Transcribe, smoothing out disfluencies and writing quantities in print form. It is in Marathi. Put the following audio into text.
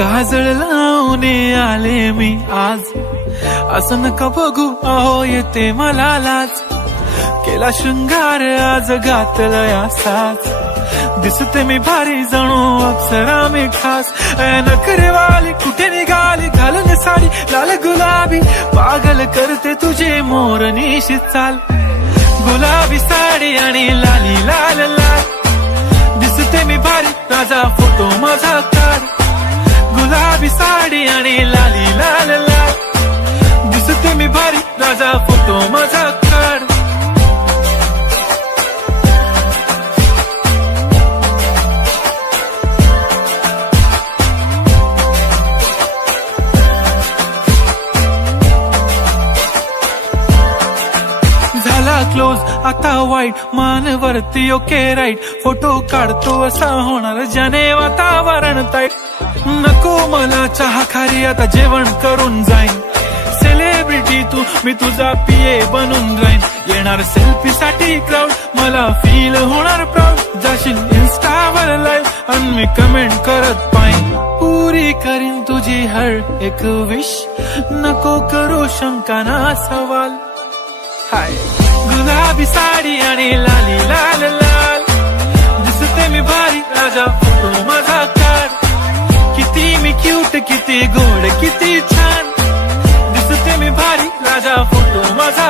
काजळ लावून आले मी आज, असं नका बघू अहो येते मला लाज. केला शृंगार आज घातलाय असाच, दिसते मी भारी जणू अप्सरा मी खास. नखरेवाली कुठे निघाली घालून साडी लाल गुलाबी, पागल करते तुझे मोरनीशी चाल. गुलाबी साडी आणि लाली लाल लाल, दिसते मी भारी राजा फोटो माझा काढ. गुलाबी साडी आणि लाली लाल लाल, दिसते मी भारी राजा फोटो माझा काढ. क्लोज आता वाईट मानवरती ओके राईट, फोटो काढतो असा होणार ज्याने वातावरण ताईट. नको मला चहा खारी आता जेवण करून जाईन, सेलिब्रिटी तू मी तुझा पिये बनून राहीन. येणार सेल्फी साठी क्राऊड मला फील होणार प्राऊड, जाशील इन्स्टावर लाईव्ह आणि मी कमेंट करत पाहिन. पुरी करीन तुझी हर एक विश, नको करू शंका ना सवाल. हाय गुलाबी साडी आणि लाली लाल लाल, दिसते मी भारी राजा फोटो माझा काढ. किती मी क्यूट किती गोड किती छान, दिसते मी भारी राजा फोटो माझा.